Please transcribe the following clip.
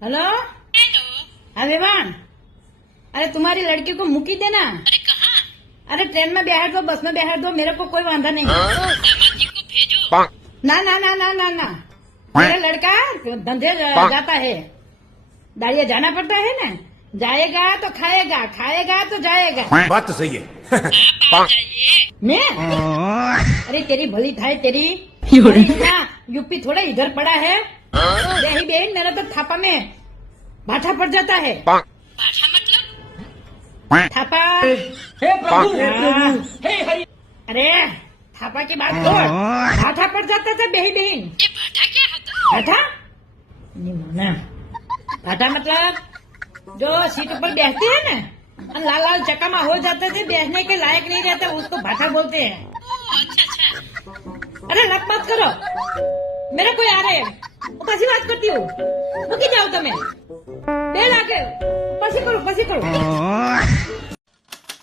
Hello. Hello. अरे वाह, अरे तुम्हारी लड़की को मुकी देना। अरे कहाँ? अरे ट्रेन में बेहार दो, बस में बेहार दो, मेरे को कोई वांधा नहीं। दामाद जी को भेजो। ना ना ना ना ना ना, मेरा लड़का धंधे जाता है, दाड़िया जाना पड़ता है ना। जाएगा तो खाएगा, खाएगा तो जाएगा। बात तो सही है। आप आ जाइए। मैं अरे तेरी भली थाय तेरी। इतना यूपी थोड़ा इधर पड़ा है। यही बेन मेरा तो थापा में भाठा पड़ जाता है। भाषा मतलब? थापा। हे प्रभु, हे प्रभु, हे हरि। अरे थापा की बात छोड़, भाठा पड़ जाता था बेही बहन। ये भाटा क्या होता? भाठा नहीं माना। भाठा मतलब जो सीट पर बैठते हैं ना, लाल लाल चकामा हो जाते थे, बैठने के लायक नहीं रहते, उसको भाठा बोलते हैं। ओह अच्छा अच्छा। अरे लप मत करो, मेरे कोई आ रहे हैं, पसी बात करती हूँ। मुकी जाओ तमें, बेल आके पसी करो, पसी करो।